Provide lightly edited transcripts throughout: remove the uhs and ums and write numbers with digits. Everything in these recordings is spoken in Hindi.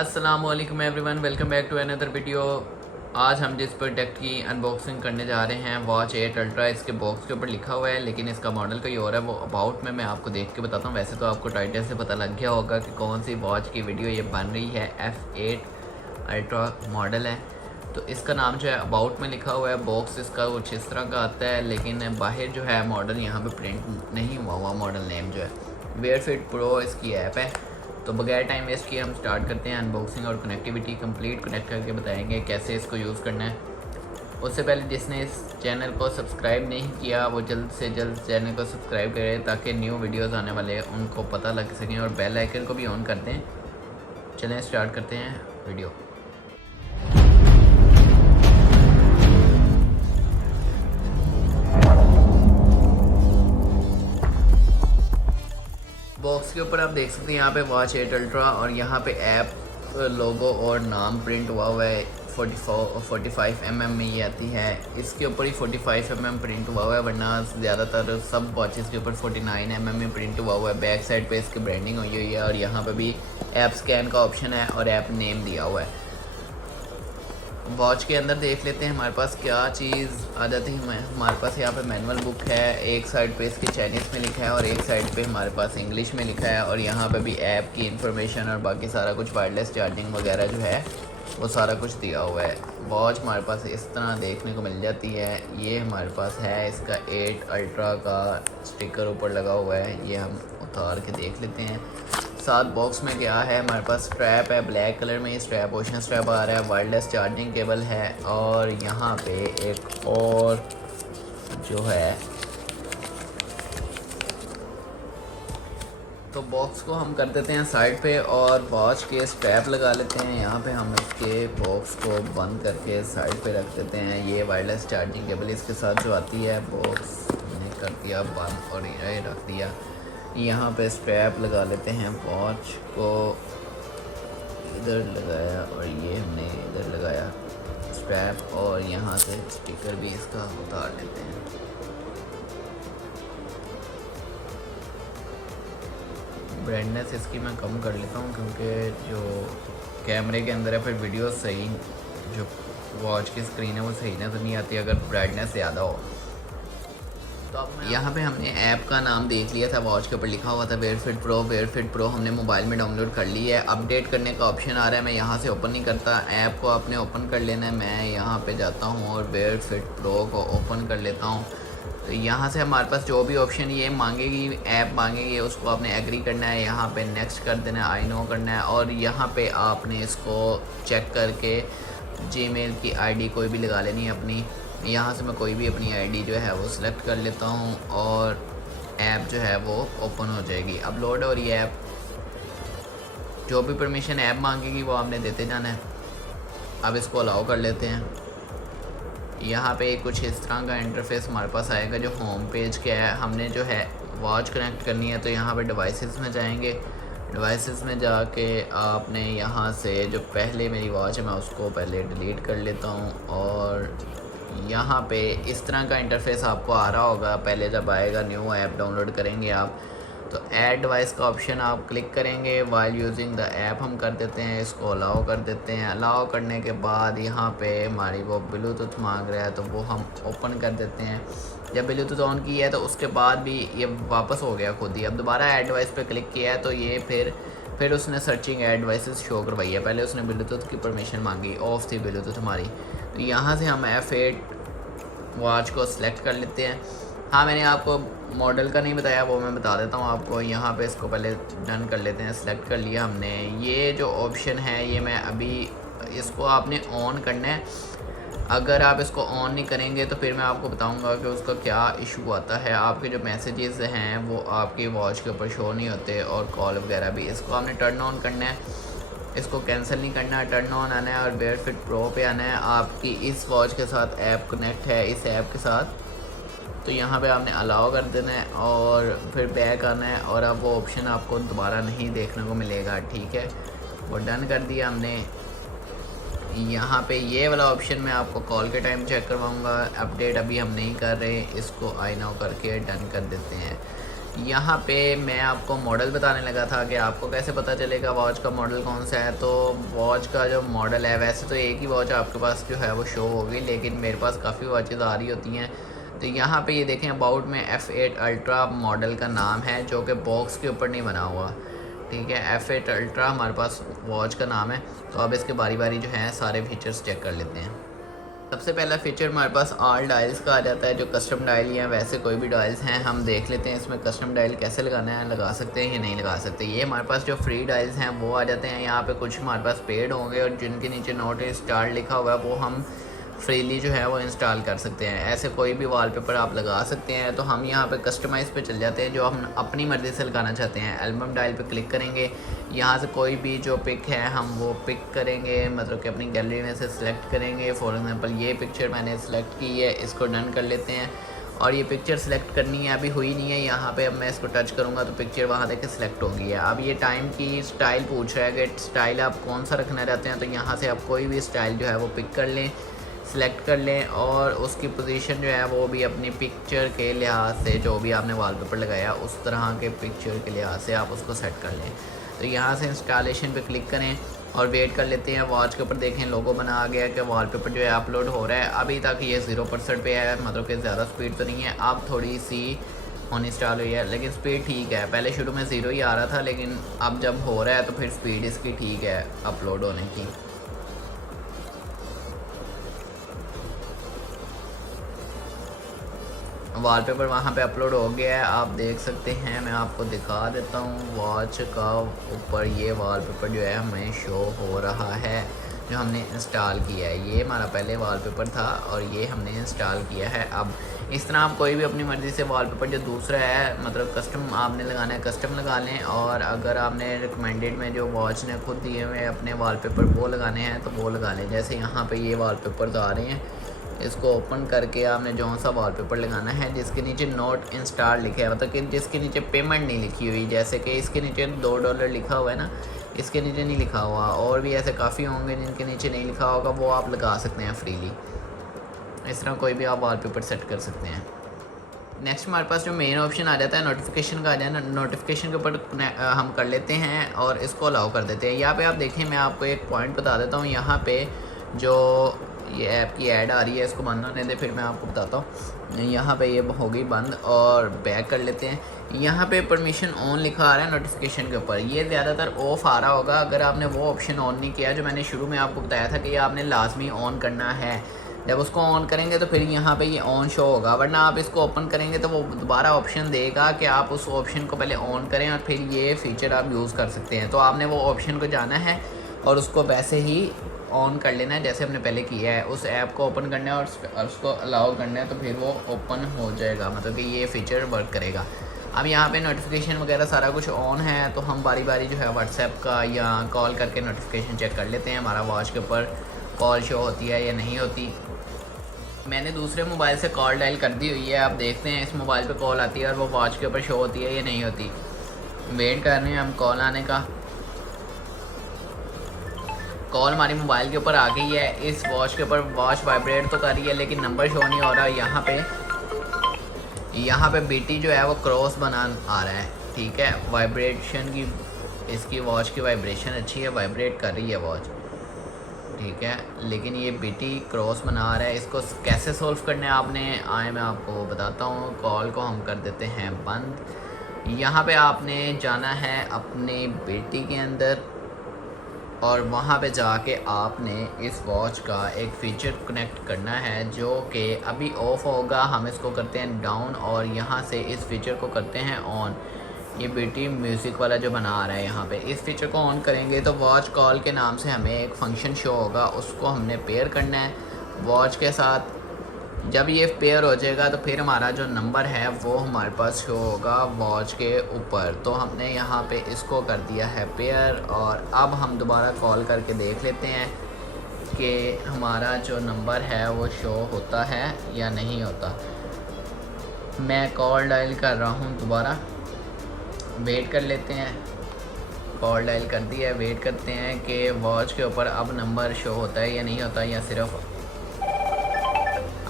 अस्सलाम वालेकुम everyone, welcome back to another video. आज हम जिस प्रोडक्ट की अनबॉक्सिंग करने जा रहे हैं वॉच 8 अल्ट्रा। इसके बॉक्स के ऊपर लिखा हुआ है लेकिन इसका मॉडल कोई और है। वो अबाउट में मैं आपको देख के बताता हूँ। वैसे तो आपको टाइटल से पता लग गया होगा कि कौन सी वॉच की वीडियो ये बन रही है। F8 अल्ट्रा मॉडल है तो इसका नाम जो है अबाउट में लिखा हुआ है। बॉक्स इसका कुछ इस तरह का आता है लेकिन बाहर जो है मॉडल यहाँ पर प्रिंट नहीं हुआ हुआ। मॉडल नेम जो है वेयर फिट प्रो इसकी ऐप है। तो बगैर टाइम वेस्ट किए हम स्टार्ट करते हैं अनबॉक्सिंग और कनेक्टिविटी कंप्लीट कनेक्ट करके बताएंगे कैसे इसको यूज़ करना है। उससे पहले जिसने इस चैनल को सब्सक्राइब नहीं किया वो जल्द से जल्द चैनल को सब्सक्राइब करें ताकि न्यू वीडियोस आने वाले हैं उनको पता लग सकें, और बेल आइकन को भी ऑन कर दें। चलें स्टार्ट करते हैं वीडियो। बॉक्स के ऊपर आप देख सकते हैं यहाँ पे वॉच 8 अल्ट्रा और यहाँ पे ऐप लोगो और नाम प्रिंट हुआ है। 45 mm में ये आती है। इसके ऊपर ही 45 mm प्रिंट हुआ है, वरना ज़्यादातर सब वॉचेस के ऊपर 49 mm में प्रिंट हुआ है। बैक साइड पे इसकी ब्रांडिंग हुई हुई है और यहाँ पे भी ऐप स्कैन का ऑप्शन है और ऐप नेम दिया हुआ है। वॉच के अंदर देख लेते हैं हमारे पास क्या चीज़ आ जाती है। हमारे पास यहाँ पे मैनुअल बुक है, एक साइड पे इसके चाइनीज़ में लिखा है और एक साइड पे हमारे पास इंग्लिश में लिखा है। और यहाँ पे भी ऐप की इंफॉर्मेशन और बाकी सारा कुछ वायरलेस चार्जिंग वगैरह जो है वो सारा कुछ दिया हुआ है। वॉच हमारे पास इस तरह देखने को मिल जाती है। ये हमारे पास है, इसका 8 अल्ट्रा का स्टिकर ऊपर लगा हुआ है। ये हम उतार के देख लेते हैं। साथ बॉक्स में क्या है, हमारे पास स्ट्रैप है ब्लैक कलर में। ये स्ट्रैप ओशन स्ट्रैप आ रहा है, वायरलेस चार्जिंग केबल है और यहाँ पे एक और जो है। तो बॉक्स को हम कर देते हैं साइड पे और वॉच के स्ट्रैप लगा लेते हैं। यहाँ पे हम इसके बॉक्स को बंद करके साइड पे रख देते हैं। ये वायरलेस चार्जिंग केबल इसके साथ जो आती है, बॉक्स हमने कर दिया बंद और ये रख दिया। यहाँ पे स्ट्रैप लगा लेते हैं। वॉच को इधर लगाया और ये हमने इधर लगाया स्ट्रैप, और यहाँ से स्टिकर भी इसका उतार लेते हैं। ब्राइटनेस इसकी मैं कम कर लेता हूँ क्योंकि जो कैमरे के अंदर है फिर वीडियो सही, जो वॉच की स्क्रीन है वो सही नज़र नहीं आती अगर ब्राइटनेस ज़्यादा हो। तो अब यहाँ पे हमने ऐप का नाम देख लिया था, वॉच के ऊपर लिखा हुआ था वेयर फिट प्रो हमने मोबाइल में डाउनलोड कर ली है। अपडेट करने का ऑप्शन आ रहा है, मैं यहाँ से ओपन नहीं करता, ऐप को आपने ओपन कर लेना है। मैं यहाँ पे जाता हूँ और वेयर फिट प्रो को ओपन कर लेता हूँ। तो यहाँ से हमारे पास जो भी ऑप्शन ये मांगेगी, ऐप मांगेगी, उसको आपने एग्री करना है। यहाँ पे नेक्स्ट कर देना है, आई नो करना है और यहाँ पे आपने इसको चेक करके जीमेल की आईडी कोई भी लगा लेनी है अपनी। यहाँ से मैं कोई भी अपनी आईडी जो है वो सिलेक्ट कर लेता हूँ और ऐप जो है वो ओपन हो जाएगी। अपलोड और ये ऐप जो भी परमिशन ऐप मांगेगी वो आपने देते जाना है। अब इसको अलाउ कर लेते हैं। यहाँ पे कुछ इस तरह का इंटरफेस हमारे पास आएगा जो होम पेज के है। हमने जो है वॉच कनेक्ट करनी है तो यहाँ पे डिवाइसेस में जाएंगे। डिवाइसेस में जाके आपने यहाँ से जो पहले मेरी वॉच है मैं उसको पहले डिलीट कर लेता हूँ और यहाँ पे इस तरह का इंटरफेस आपको आ रहा होगा। पहले जब आएगा न्यू ऐप डाउनलोड करेंगे आप तो ऐड डिवाइस का ऑप्शन आप क्लिक करेंगे। वाइल यूजिंग द ऐप हम कर देते हैं, इसको अलाउ कर देते हैं। अलाउ करने के बाद यहाँ पे हमारी वो ब्लूटूथ मांग रहा है तो वो हम ओपन कर देते हैं। जब ब्लूटूथ ऑन की है तो उसके बाद भी ये वापस हो गया खुद ही। अब दोबारा ऐड डिवाइस पे क्लिक किया है तो ये फिर उसने सर्चिंग ऐड डिवाइसेस शो करवाई है। पहले उसने ब्लूटूथ की परमिशन मांगी, ऑफ थी ब्लूटूथ हमारी। तो यहाँ से हम F8 वॉच को सिलेक्ट कर लेते हैं। हाँ, मैंने आपको मॉडल का नहीं बताया, वो मैं बता देता हूँ आपको। यहाँ पे इसको पहले डन कर लेते हैं। सिलेक्ट कर लिया हमने। ये जो ऑप्शन है ये मैं अभी इसको आपने ऑन करना है। अगर आप इसको ऑन नहीं करेंगे तो फिर मैं आपको बताऊंगा कि उसका क्या इशू आता है। आपके जो मैसेजेस हैं वो आपकी वॉच के ऊपर शो नहीं होते और कॉल वगैरह भी। इसको आपने टर्न ऑन करना है, इसको कैंसिल नहीं करना है, टर्न ऑन आना है और वेयर फिट प्रो पे आना है। आपकी इस वॉच के साथ ऐप कनेक्ट है, इस ऐप के साथ, तो यहाँ पे आपने अलाउ कर देना है और फिर बैक आना है और अब वो ऑप्शन आपको दोबारा नहीं देखने को मिलेगा। ठीक है, वो डन कर दिया हमने। यहाँ पे ये वाला ऑप्शन मैं आपको कॉल के टाइम चेक करवाऊँगा। अपडेट अभी हम नहीं कर रहे, इसको आई नाउ करके डन कर देते हैं। यहाँ पे मैं आपको मॉडल बताने लगा था कि आपको कैसे पता चलेगा वॉच का मॉडल कौन सा है। तो वॉच का जो मॉडल है, वैसे तो एक ही वॉच आपके पास जो है वो शो होगी, लेकिन मेरे पास काफ़ी वॉचेज़ आ रही होती हैं। तो यहाँ पे ये देखें, अबाउट में F8 अल्ट्रा मॉडल का नाम है, जो कि बॉक्स के ऊपर नहीं बना हुआ। ठीक है, F8 अल्ट्रा हमारे पास वॉच का नाम है। तो अब इसके बारी बारी जो है सारे फीचर्स चेक कर लेते हैं। सबसे पहला फीचर हमारे पास ऑल डायल्स का आ जाता है, जो कस्टम डायल या वैसे कोई भी डायल्स हैं हम देख लेते हैं इसमें कस्टम डायल कैसे लगाना है, लगा सकते हैं या नहीं लगा सकते। ये हमारे पास जो फ्री डायल्स हैं वो आ जाते हैं। यहाँ पे कुछ हमारे पास पेड होंगे और जिनके नीचे नॉट इंस्टॉल्ड लिखा हुआ है वो हम फ्रीली जो है वो इंस्टॉल कर सकते हैं। ऐसे कोई भी वॉलपेपर आप लगा सकते हैं। तो हम यहाँ पे कस्टमाइज़ पे चल जाते हैं, जो हम अपनी मर्ज़ी से लगाना चाहते हैं। एल्बम डायल पे क्लिक करेंगे, यहाँ से कोई भी जो पिक है हम वो पिक करेंगे, मतलब कि अपनी गैलरी में से सिलेक्ट करेंगे। फॉर एग्ज़ाम्पल ये पिक्चर मैंने सेलेक्ट की है, इसको डन कर लेते हैं। और ये पिक्चर सेलेक्ट करनी है, अभी हुई नहीं है। यहाँ पे अब मैं इसको टच करूँगा तो पिक्चर वहाँ देखे सिलेक्ट हो गई है। अब ये टाइम की स्टाइल पूछ रहा है कि स्टाइल आप कौन सा रखना चाहते हैं। तो यहाँ से आप कोई भी स्टाइल जो है वो पिक कर लें, सिलेक्ट कर लें, और उसकी पोजीशन जो है वो भी अपनी पिक्चर के लिहाज से, जो भी आपने वॉलपेपर लगाया उस तरह के पिक्चर के लिहाज से आप उसको सेट कर लें। तो यहाँ से इंस्टॉलेशन पे क्लिक करें और वेट कर लेते हैं। वॉच के ऊपर देखें लोगो बना आ गया कि वॉलपेपर जो है अपलोड हो रहा है। अभी तक ये 0% पे है, मतलब कि ज़्यादा स्पीड तो नहीं है। अब थोड़ी सी होनी स्टार्ट हुई है, लेकिन स्पीड ठीक है। पहले शुरू में 0 ही आ रहा था, लेकिन अब जब हो रहा है तो फिर स्पीड इसकी ठीक है अपलोड होने की। वॉलपेपर वहाँ पे अपलोड हो गया है, आप देख सकते हैं। मैं आपको दिखा देता हूँ, वॉच का ऊपर ये वॉलपेपर जो है हमें शो हो रहा है, जो हमने इंस्टॉल किया है। ये हमारा पहले वॉलपेपर था और ये हमने इंस्टॉल किया है। अब इस तरह आप कोई भी अपनी मर्ज़ी से वॉलपेपर जो दूसरा है, मतलब कस्टम आपने लगाना है कस्टम लगा लें। और अगर आपने रिकमेंडेड में जो वॉच ने खुद दिए हुए अपने वॉलपेपर वो लगाने हैं तो वो लगा लें। जैसे यहाँ पे ये वॉलपेपर्स आ रहे हैं, इसको ओपन करके आपने जो सा वॉलपेपर लगाना है जिसके नीचे नॉट इंस्टॉल लिखा है, मतलब कि जिसके नीचे पेमेंट नहीं लिखी हुई। जैसे कि इसके नीचे $2 लिखा हुआ है ना, इसके नीचे नहीं लिखा हुआ। और भी ऐसे काफ़ी होंगे जिनके नीचे नहीं लिखा होगा, वो आप लगा सकते हैं फ्रीली। इस तरह कोई भी आप वॉलपेपर सेट कर सकते हैं। नेक्स्ट हमारे पास जो मेन ऑप्शन आ जाता है नोटिफिकेशन का आ जाए ना, नोटिफिकेशन के ऊपर हम कर लेते हैं और इसको अलाउ कर देते हैं। यहाँ पे आप देखें, मैं आपको एक पॉइंट बता देता हूँ। यहाँ पे जो ये ऐप की ऐड आ रही है, इसको बंद होने दे, फिर मैं आपको बताता हूँ। यहाँ पे ये हो गई बंद, और बैक कर लेते हैं। यहाँ पे परमिशन ऑन लिखा आ रहा है नोटिफिकेशन के ऊपर, ये ज़्यादातर ऑफ आ रहा होगा अगर आपने वो ऑप्शन ऑन नहीं किया जो मैंने शुरू में आपको बताया था कि ये आपने लाजमी ऑन करना है। जब उसको ऑन करेंगे तो फिर यहाँ पे ये ऑन शो होगा, वरना आप इसको ओपन करेंगे तो वो दोबारा ऑप्शन देगा कि आप उस ऑप्शन को पहले ऑन करें और फिर ये फीचर आप यूज़ कर सकते हैं। तो आपने वो ऑप्शन को जाना है और उसको वैसे ही ऑन कर लेना है जैसे हमने पहले किया है। उस ऐप को ओपन करना है और उसको अलाउ करना है, तो फिर वो ओपन हो जाएगा, मतलब कि ये फीचर वर्क करेगा। अब यहाँ पे नोटिफिकेशन वगैरह सारा कुछ ऑन है, तो हम बारी बारी जो है व्हाट्सएप का या कॉल करके नोटिफिकेशन चेक कर लेते हैं हमारा वॉच के ऊपर कॉल शो होती है या नहीं होती। मैंने दूसरे मोबाइल से कॉल डायल कर दी हुई है, आप देखते हैं इस मोबाइल पे कॉल आती है और वो वॉच के ऊपर शो होती है या नहीं होती। वेट कर रहे हैं हम कॉल आने का। कॉल हमारी मोबाइल के ऊपर आ गई है। इस वॉच के ऊपर वॉच वाइब्रेट तो कर रही है लेकिन नंबर शो नहीं हो रहा। यहाँ पे बीटी जो है वो क्रॉस बना आ रहा है। ठीक है, वाइब्रेशन की इसकी वॉच की वाइब्रेशन अच्छी है, वाइब्रेट कर रही है वॉच। ठीक है, लेकिन ये बीटी क्रॉस बना रहा है। इसको कैसे सॉल्व करने आपने आए मैं आपको बताता हूँ। कॉल को हम कर देते हैं बंद। यहाँ पे आपने जाना है अपने बीटी के अंदर और वहाँ पे जाके आपने इस वॉच का एक फ़ीचर कनेक्ट करना है जो कि अभी ऑफ होगा। हम इसको करते हैं डाउन और यहाँ से इस फीचर को करते हैं ऑन। ये बीटी म्यूज़िक वाला जो बना रहा है, यहाँ पे इस फीचर को ऑन करेंगे तो वॉच कॉल के नाम से हमें एक फंक्शन शो होगा, उसको हमने पेयर करना है वॉच के साथ। जब ये पेयर हो जाएगा तो फिर हमारा जो नंबर है वो हमारे पास शो होगा वॉच के ऊपर। तो हमने यहाँ पे इसको कर दिया है पेयर, और अब हम दोबारा कॉल करके देख लेते हैं कि हमारा जो नंबर है वो शो होता है या नहीं होता। मैं कॉल डायल कर रहा हूँ दोबारा, वेट कर लेते हैं। कॉल डायल कर दिया है, वेट करते हैं कि वॉच के ऊपर अब नंबर शो होता है या नहीं होता, या सिर्फ।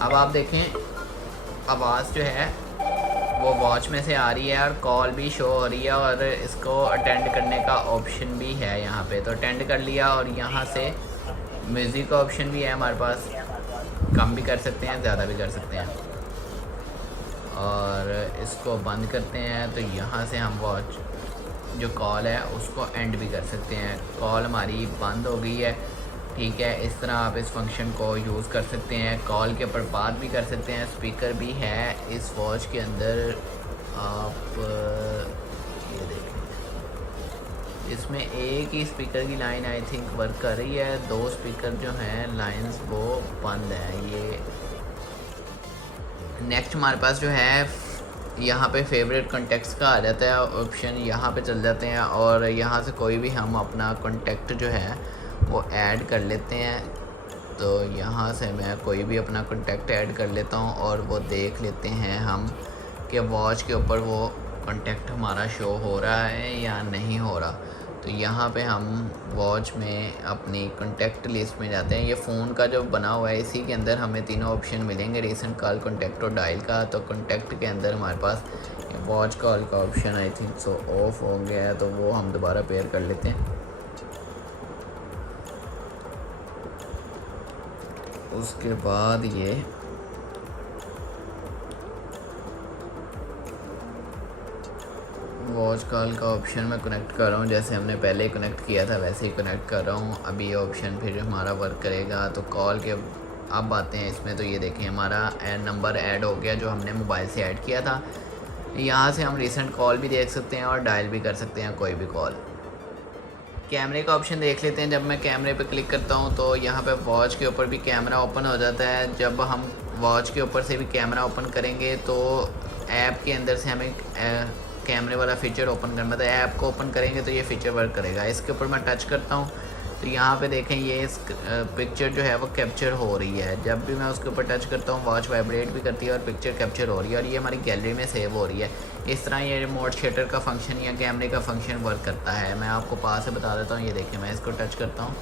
अब आप देखें आवाज़ जो है वो वॉच में से आ रही है और कॉल भी शो हो रही है और इसको अटेंड करने का ऑप्शन भी है यहाँ पे। तो अटेंड कर लिया और यहाँ से म्यूज़िक का ऑप्शन भी है हमारे पास, कम भी कर सकते हैं ज़्यादा भी कर सकते हैं। और इसको बंद करते हैं तो यहाँ से हम वॉच जो कॉल है उसको एंड भी कर सकते हैं। कॉल हमारी बंद हो गई है, ठीक है। इस तरह आप इस फंक्शन को यूज़ कर सकते हैं, कॉल के ऊपर बात भी कर सकते हैं। स्पीकर भी है इस वॉच के अंदर, आप ये देखें इसमें एक ही स्पीकर की लाइन आई थिंक वर्क कर रही है, 2 स्पीकर जो हैं लाइंस वो बंद हैं। ये नेक्स्ट हमारे पास जो है यहाँ पे फेवरेट कॉन्टेक्ट्स का आ जाता है ऑप्शन, यहाँ पे चल जाते हैं और यहाँ से कोई भी हम अपना कॉन्टेक्ट जो है वो ऐड कर लेते हैं। तो यहाँ से मैं कोई भी अपना कॉन्टेक्ट ऐड कर लेता हूँ और वो देख लेते हैं हम कि वॉच के ऊपर वो कॉन्टेक्ट हमारा शो हो रहा है या नहीं हो रहा। तो यहाँ पे हम वॉच में अपनी कॉन्टेक्ट लिस्ट में जाते हैं। ये फ़ोन का जो बना हुआ है इसी के अंदर हमें तीनों ऑप्शन मिलेंगे, रीसेंट कॉल, कॉन्टेक्ट और डायल का। तो कॉन्टेक्ट के अंदर हमारे पास वॉच कॉल का option I think so of हो गया है, तो वो हम दोबारा पेयर कर लेते हैं। उसके बाद ये वॉच कॉल का ऑप्शन मैं कनेक्ट कर रहा हूँ, जैसे हमने पहले कनेक्ट किया था वैसे ही कनेक्ट कर रहा हूँ। अभी ये ऑप्शन फिर हमारा वर्क करेगा। तो कॉल के अब आते हैं इसमें, तो ये देखें हमारा नंबर ऐड हो गया जो हमने मोबाइल से ऐड किया था। यहाँ से हम रिसेंट कॉल भी देख सकते हैं और डायल भी कर सकते हैं कोई भी कॉल। कैमरे का ऑप्शन देख लेते हैं। जब मैं कैमरे पे क्लिक करता हूँ तो यहाँ पे वॉच के ऊपर भी कैमरा ओपन हो जाता है। जब हम वॉच के ऊपर से भी कैमरा ओपन करेंगे तो ऐप के अंदर से हमें कैमरे वाला फ़ीचर ओपन करना, मतलब ऐप को ओपन करेंगे तो ये फ़ीचर वर्क करेगा। इसके ऊपर मैं टच करता हूँ तो यहाँ पे देखें ये इस पिक्चर जो है वो कैप्चर हो रही है। जब भी मैं उसके ऊपर टच करता हूँ वॉच वाइब्रेट भी करती है और पिक्चर कैप्चर हो रही है और ये हमारी गैलरी में सेव हो रही है। इस तरह ये रिमोट शटर का फंक्शन या कैमरे का फंक्शन वर्क करता है। मैं आपको पास से बता देता हूँ। ये देखें मैं इसको टच करता हूँ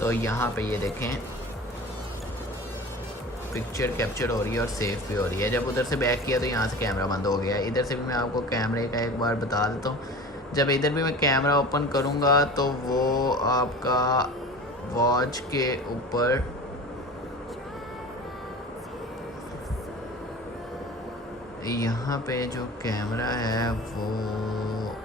तो यहाँ पर ये देखें पिक्चर कैप्चर हो रही है और सेव भी हो रही है। जब उधर से बैक किया तो यहाँ से कैमरा बंद हो गया। इधर से भी मैं आपको कैमरे का एक बार बता देता हूँ। जब इधर भी मैं कैमरा ओपन करूँगा तो वो आपका वॉच के ऊपर यहाँ पे जो कैमरा है वो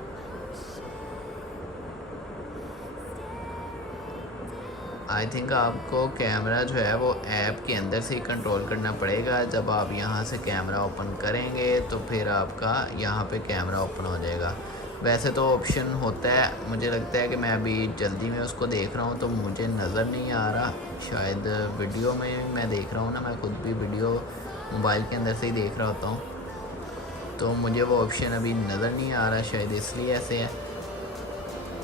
आई थिंक आपको कैमरा जो है वो ऐप के अंदर से ही कंट्रोल करना पड़ेगा। जब आप यहाँ से कैमरा ओपन करेंगे तो फिर आपका यहाँ पे कैमरा ओपन हो जाएगा। वैसे तो ऑप्शन होता है, मुझे लगता है कि मैं अभी जल्दी में उसको देख रहा हूँ तो मुझे नज़र नहीं आ रहा। शायद वीडियो में मैं देख रहा हूँ ना, मैं खुद भी वीडियो मोबाइल के अंदर से ही देख रहा होता हूँ, तो मुझे वो ऑप्शन अभी नज़र नहीं आ रहा, शायद इसलिए ऐसे है।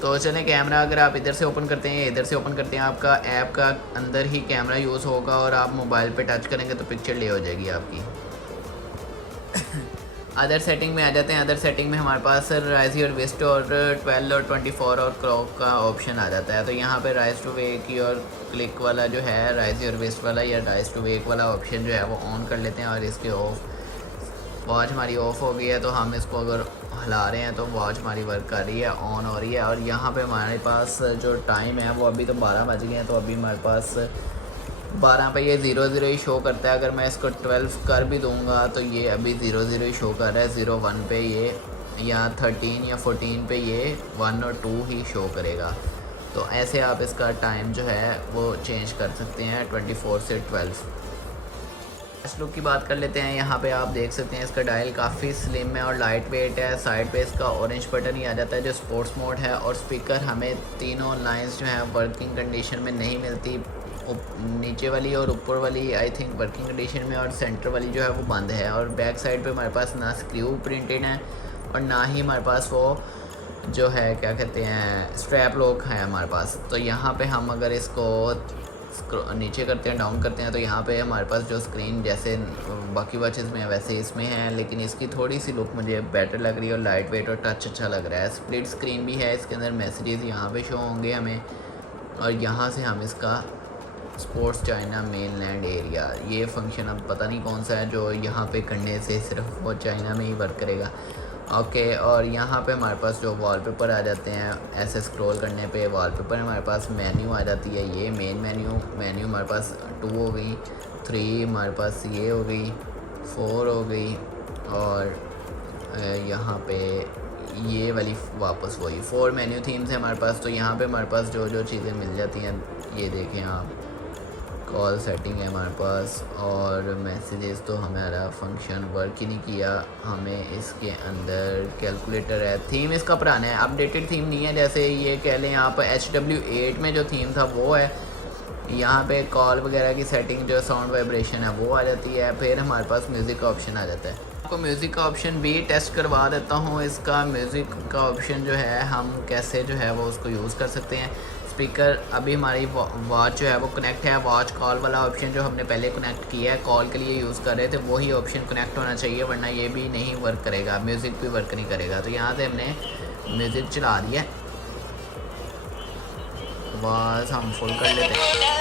तो चलें कैमरा अगर आप इधर से ओपन करते हैं इधर से ओपन करते हैं, आपका ऐप का अंदर ही कैमरा यूज़ होगा और आप मोबाइल पे टच करेंगे तो पिक्चर ले हो जाएगी आपकी। अदर सेटिंग में आ जाते हैं। अदर सेटिंग में हमारे पास राइज योर वेस्ट और 12 और 24 और क्लॉक का ऑप्शन आ जाता है। तो यहाँ पे rise to wake your click वाला जो है, राइज योर वेस्ट वाला या राइज टू वेक वाला ऑप्शन जो है वो ऑन कर लेते हैं और इसके ऑफ। वॉच हमारी ऑफ हो गई है तो हम इसको अगर हिला रहे हैं तो वॉच हमारी वर्क कर रही है, ऑन हो रही है। और यहाँ पे हमारे पास जो टाइम है वो अभी तो 12 बज गए हैं, तो अभी हमारे पास 12 पे ये 00 ही शो करता है। अगर मैं इसको 12 कर भी दूंगा तो ये अभी 00 ही शो कर रहा है। 01 पे ये, या 13 या 14 पे ये 1 और 2 ही शो करेगा। तो ऐसे आप इसका टाइम जो है वो चेंज कर सकते हैं 24 से 12। इस लुक की बात कर लेते हैं। यहाँ पे आप देख सकते हैं इसका डायल काफ़ी स्लिम है और लाइट वेट है। साइड पे इसका ऑरेंज बटन ही आ जाता है जो स्पोर्ट्स मोड है। और स्पीकर हमें तीनों लाइंस जो हैं वर्किंग कंडीशन में नहीं मिलती, नीचे वाली और ऊपर वाली आई थिंक वर्किंग कंडीशन में, और सेंटर वाली जो है वो बंद है। और बैक साइड पे हमारे पास ना स्क्रू प्रिंटेड है और ना ही हमारे पास वो जो है क्या कहते हैं स्ट्रैप लॉक है हमारे पास। तो यहाँ पे हम अगर इसको नीचे करते हैं, डाउन करते हैं, तो यहाँ पे हमारे पास जो स्क्रीन जैसे बाकी वॉचेस में है वैसे इसमें है, लेकिन इसकी थोड़ी सी लुक मुझे बेटर लग रही है और लाइट वेट और टच अच्छा लग रहा है। स्प्लिट स्क्रीन भी है, इसके अंदर मैसेजेस यहाँ पे शो होंगे हमें और यहाँ से हम इसका स्पोर्ट्स चाइना मेनलैंड एरिया, ये फंक्शन अब पता नहीं कौन सा है जो यहाँ पे करने से सिर्फ वो चाइना में ही वर्क करेगा। ओके, और यहाँ पे हमारे पास जो वॉलपेपर आ जाते हैं, ऐसे स्क्रॉल करने पे वॉलपेपर हमारे पास मेन्यू आ जाती है। ये मेन मेन्यू हमारे पास 2 हो गई, 3 हमारे पास ये हो गई, 4 हो गई, और यहाँ पे ये वाली वापस वही 4 मेन्यू थीम्स है हमारे पास। तो यहाँ पे हमारे पास जो जो चीज़ें मिल जाती हैं, ये देखें आप, कॉल सेटिंग है हमारे पास, और मैसेजेस तो हमारा फंक्शन वर्क ही नहीं किया। हमें इसके अंदर कैलकुलेटर है, थीम इसका पुराना है, अपडेटेड थीम नहीं है। जैसे ये कह लें आप HW8 में जो थीम था वो है। यहाँ पे कॉल वगैरह की सेटिंग जो साउंड वाइब्रेशन है वो आ जाती है। फिर हमारे पास म्यूज़िक का ऑप्शन आ जाता है। आपको म्यूज़िक का ऑप्शन भी टेस्ट करवा देता हूँ। इसका म्यूज़िक का ऑप्शन जो है हम कैसे जो है वो उसको यूज़ कर सकते हैं। स्पीकर अभी हमारी वॉच जो है वो कनेक्ट है। वॉच कॉल वाला ऑप्शन जो हमने पहले कनेक्ट किया है, कॉल के लिए यूज़ कर रहे थे, वही ऑप्शन कनेक्ट होना चाहिए, वरना ये भी नहीं वर्क करेगा, म्यूज़िक भी वर्क नहीं करेगा। तो यहाँ से हमने म्यूज़िक चला दिया, आवाज़ हम फुल कर लेते हैं।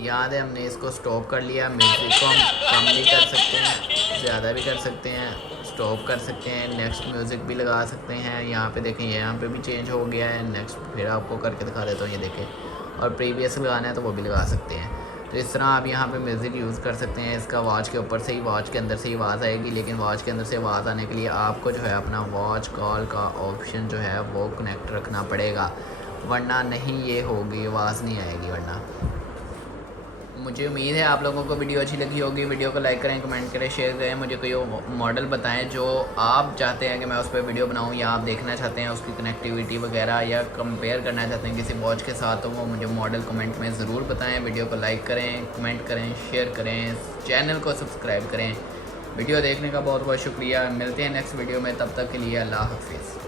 याद है हमने इसको स्टॉप कर लिया। म्यूज़िक को हम कम भी कर सकते हैं, ज़्यादा भी कर सकते हैं, स्टॉप कर सकते हैं, नेक्स्ट म्यूज़िक भी लगा सकते हैं। यहाँ पे देखें, यहाँ पे भी चेंज हो गया है। नेक्स्ट फिर आपको करके दिखा देता हूँ, ये देखें, और प्रीवियस लगाना है तो वो भी लगा सकते हैं। तो इस तरह आप यहाँ पे म्यूज़िक यूज़ कर सकते हैं। इसका वॉच के ऊपर से ही, वॉच के अंदर से ही आवाज़ आएगी, लेकिन वॉच के अंदर से आवाज़ आने के लिए आपको जो है अपना वॉच कॉल का ऑप्शन जो है वो कनेक्ट रखना पड़ेगा, वरना नहीं ये होगी, आवाज़ नहीं आएगी वरना। मुझे उम्मीद है आप लोगों को वीडियो अच्छी लगी होगी। वीडियो को लाइक करें, कमेंट करें, शेयर करें। मुझे कोई मॉडल बताएं जो आप चाहते हैं कि मैं उस पर वीडियो बनाऊं, या आप देखना चाहते हैं उसकी कनेक्टिविटी वगैरह, या कंपेयर करना चाहते हैं किसी वॉच के साथ, तो वो मुझे मॉडल कमेंट में ज़रूर बताएं। वीडियो को लाइक करें, कमेंट करें, शेयर करें, चैनल को सब्सक्राइब करें। वीडियो देखने का बहुत बहुत शुक्रिया। मिलते हैं नेक्स्ट वीडियो में, तब तक के लिए अल्लाह हाफिज़।